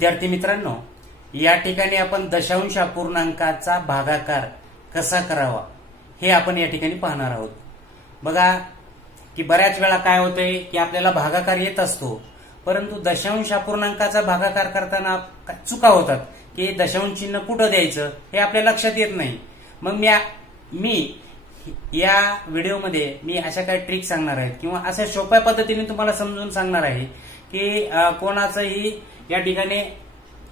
विद्यार्थी मित्रांनो, या ठिकाणी आपण दशांश अपूर्णांकाचा भागाकार कसा करावा हे आपण या ठिकाणी पाहणार आहोत। बघा की बऱ्याच वेळा काय होतंय की आपल्याला भागाकार येत असतो, परंतु दशांश अपूर्णांकाचा भागाकार करताना चुका होतात की दशांश चिन्ह कुठं द्यायचं हे आपल्या लक्षात येत नाही। मग मी या व्हिडिओमध्ये मी अशा काही ट्रिक सांगणार आहेत किंवा अशा सोप्या पद्धतीने तुम्हाला समजून सांगणार आहे की कोणाचंही या ठिकाणी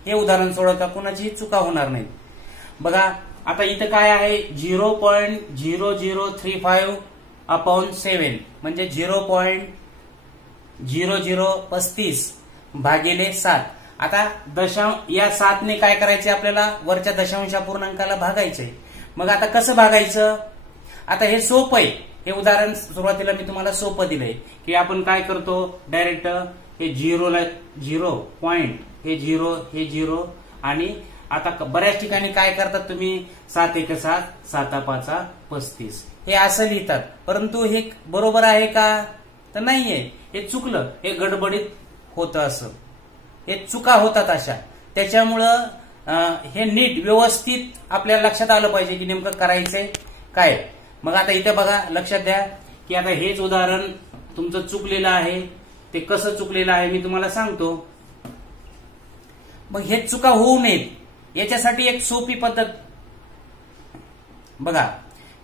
हे उदाहरण सोडवता कोणाची चुका होणार नाही। बघा आता इथं काय आहे 0.0035/7 म्हणजे 0.0035 भागिले 7। आता या 7 ने काय करायचे आपल्याला वरच्या दशांश अपूर्णांकाला भागायचंय। मग आता कसं भागायचं? आता हे सोपं आहे, हे उदाहरण सुरुवातीला मी तुम्हाला सोपं दिलंय की आपण काय करतो डायरेक्ट हे 0 पॉइंट हे 0 आणि आता बऱ्याच ठिकाणी काय करतात तुम्ही 7 1 7 7 5 35 हे असं लिहितात, परंतु हे बरोबर आहे का? तर नाहीये, हे चुकलं, हे गडबडीत होतं, असं हे चुका होतात अशा। त्याच्यामुळं हे नीट व्यवस्थित आपल्या लक्षात आलं पाहिजे की नेमकं करायचंय काय। मग आता इथे बघा लक्षात द्या की आता हेच उदाहरण तुमचं चुकलेलं आहे, ते कसं चुकलेलं आहे मी तुम्हाला सांगतो। मग हे चुका होऊ नयेत याच्यासाठी एक सोपी पद्धत बघा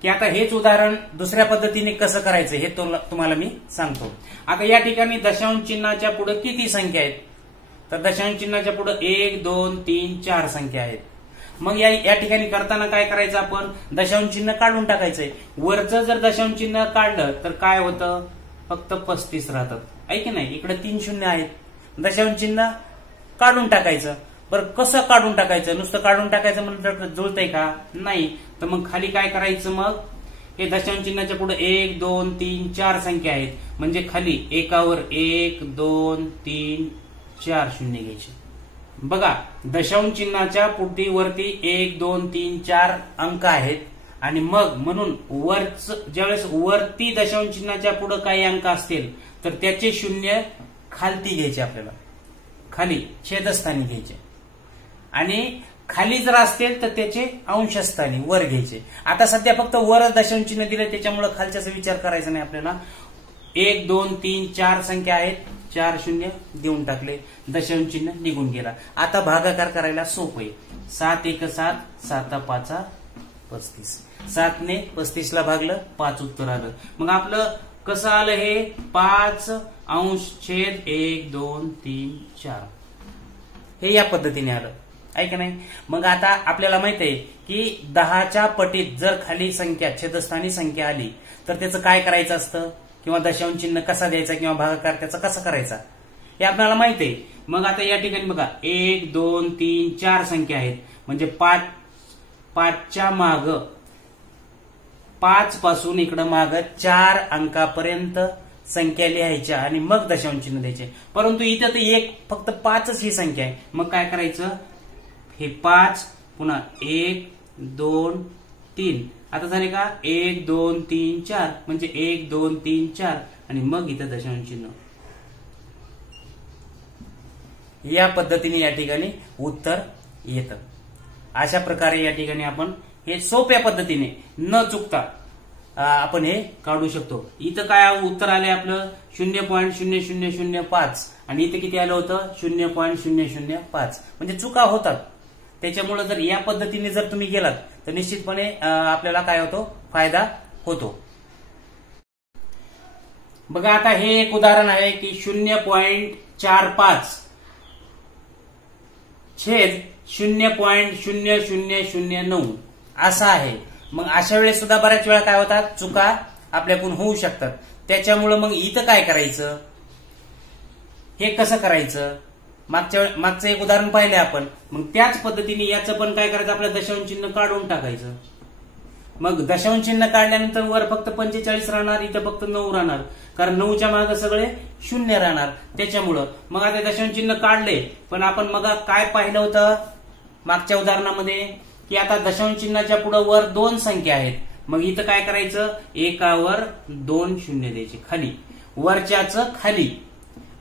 की आता हेच उदाहरण दुसऱ्या पद्धतीने कसं करायचं हे तुम्हाला मी सांगतो। आता या ठिकाणी दशांश चिन्हाच्या पुढे किती संख्या आहेत? तर दशांश चिन्हाच्या पुढे 1 2 3 4 संख्या आहेत। मग या ठिकाणी करताना काय करायचं, आपण दशांश चिन्ह काढून टाकायचंय। वरचं जर दशांश चिन्ह काढलं तर काय होतं, फक्त 35 राहतात, आहे की नाही? इकडे 3 शून्य आहेत, दशांश चिन्ह काढून टाकायचं। बरं कसं काढून टाकायचं? नुसतं काढून टाकायचं म्हणजे जुळतंय का? नाही। तर मग खाली काय करायचं, मग हे दशांश चिन्हाच्या पुढे 1 2 3 4 संख्या आहेत, म्हणजे खाली एकावर 1 2 3 4 शून्य घ्यायचे। बघा दशांश चिन्हाच्या पुढे वरती 1 2 3 4 अंक आहेत आणि मग म्हणून ज्यावेळेस वरती दशांश चिन्हाच्या पुढे काही अंक असतील तर त्याचे शून्य खालती घ्यायचे, आपल्याला खाली छेदस्थानी घ्यायचे, आणि खाली जर असतील तर त्याचे अंशस्थानी वर घ्यायचे। आता सध्या फक्त वर दशांश चिन्ह दिले त्याच्यामुळे खालच्याचा विचार करायचा नाही आपल्याला। 1 2 3 4 संख्या आहेत, 4 शून्य देऊन टाकले, दशांश चिन्ह निघून गेला। आता भागाकार करायला सोपं आहे। 7 1 7 7 5 35, 7 ने 35 ला भागलं 5 उत्तर आलं। मग आपलं कसं आलं हे 5 अंश छेद 1 2 3 4 हे या पद्धतीने आलं, आहे का नाही? मग आता आपल्याला माहित आहे की 10च्या पटीत जर खाली संख्या छेदस्थानी संख्या आली तर त्याचं काय करायचं असतं, किंवा दशांश चिन्ह कसा द्यायचा किंवा भागाकार त्याचा कसा करायचा हे आपल्याला माहित आहे। मग आता या ठिकाणी बघा 1 2 3 4 संख्या आहेत, म्हणजे 5च्या माग 5 पासून इकडं माग 4 अंकापर्यंत संख्या लिहायच्या आणि मग दशांश चिन्ह द्यायचे। परंतु इथं तर फक्त 5च ही संख्या आहे, मग काय करायचं, हे 5 पुन्हा 1 2 3 आता झाले का 1 2 3 4 म्हणजे 1 2 3 4 आणि मग इथं दशांश चिन्ह। या पद्धतीने या ठिकाणी उत्तर येतं। अशा प्रकारे या ठिकाणी आपण हे सोप्या पद्धतीने न चुकता आपण हे काढू शकतो। इथं काय उत्तर आले आपलं 0.0005 आणि इथे किती आलं होतं 0.005, म्हणजे चुका होतात। त्याच्यामुळे जर या पद्धतीने जर तुम्ही गेलात तर निश्चितपणे आपल्याला काय होतो, फायदा होतो। बघा आता हे एक उदाहरण आहे की 0.45 छेद 0.0009 असं आहे। मग अशा वेळेस सुद्धा बऱ्याच वेळा काय होतात, चुका आपल्याकडून होऊ शकतात। त्याच्यामुळे मग इथं काय करायचं, हे कसं करायचं, मागचं एक उदाहरण पाहिलं आपण। मग त्याच पद्धतीने याचं पण काय करायचं, आपलं दशांश चिन्ह काढून टाकायचं। मग दशांश चिन्ह काढल्यानंतर वर फक्त 45 राहणार, इथं फक्त 9 राहणार, कारण 9च्या मागे सगळे शून्य राहणार। त्याच्यामुळं मग आता दशांश चिन्ह काढले, पण आपण मग काय पाहिलं होतं मागच्या उदाहरणामध्ये की आता दशांश चिन्हाच्या पुढे वर 2 संख्या आहेत, मग इथं काय करायचं, एकावर 2 शून्य द्यायचे खाली, वरच्याचं खाली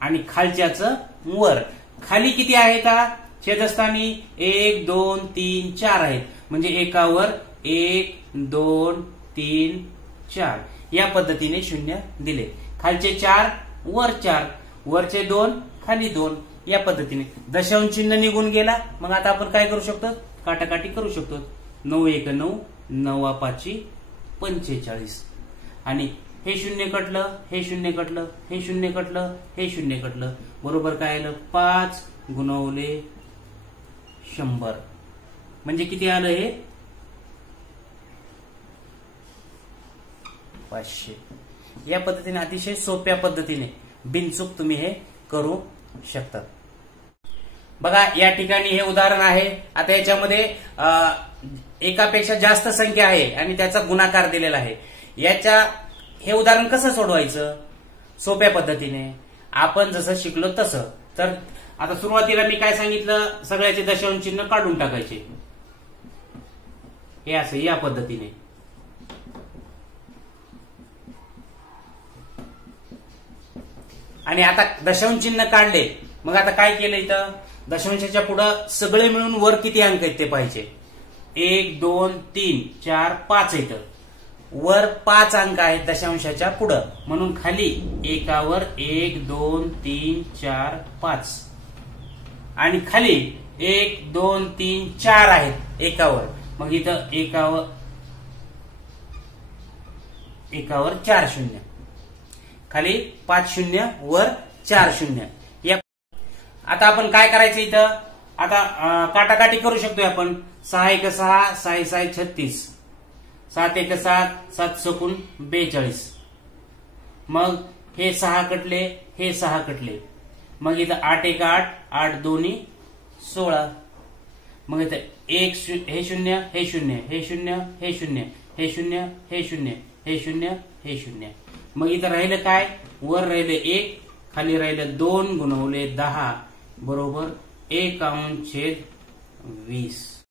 आणि खालच्याचं वर। खाली किती आहेत, छेदस्थानी 1 2 3 4 आहेत, म्हणजे एकावर 1 2 3 4 या पद्धतीने शून्य दिले. खालचे 4 वर 4, वरचे 2 खाली 2 या पद्धतीने. दशांश चिन्ह निघून गेला. मग आता आपण काय करू शकतो, काटाकाटी करू शकतो. 9 1 9, 9 5 45 आणि हे शून्य कटलं, हे शून्य कटलं, हे शून्य कटलं, हे शून्य कटलं, बरोबर काय आलं 5 गुणवले 100 म्हणजे किती आलं हे 500. या पद्धतीने अतिशय सोप्या पद्धतीने बिनचूक तुम्ही हे करू शकता. बघा या ठिकाणी हे उदाहरण आहे. आता याच्यामध्ये एकापेक्षा जास्त संख्या आहे आणि त्याचा गुणाकार दिलेला आहे. हे उदाहरण कसं सोडवायचं, सोप्या पद्धतीने आपण जसं शिकलो तसं. तर आता सुरुवातीला मी काय सांगितलं, सगळ्याचे दशांश चिन्ह काढून टाकायचे. हे असं या पद्धतीने. आणि आता दशांश चिन्ह काढले, मग आता काय केलं इथं, दशांशाच्या पुढं सगळे मिळून वर किती अंक आहेत ते पाहिजे. 1 2 3 4 5 येतं, वर 5 अंक आहेत दशांशाच्या पुढं, म्हणून खाली एकावर 1 2 3 4 5 आणि खाली 1 2 3 4 आहेत एकावर, मग इथं एकावर 4 शून्य, खाली 5 शून्य वर 4 शून्य. आता आपण काय करायचं इथं, आता काटाकाटी करू शकतोय आपण. 6 1 6, 6 6 36, 7 1 7, 7 7 42. मग हे 6 कटले, हे 6 कटले, मग इथं 8 1 8, 8 2 16. मग इथं हे शून्य, हे शून्य, हे शून्य, हे शून्य, हे शून्य, हे शून्य, हे शून्य, हे शून्य. मग इथं राहिलं काय, वर राहिलं 1, खाली राहिलं 2 गुणवले 10 बरोबर 1/20.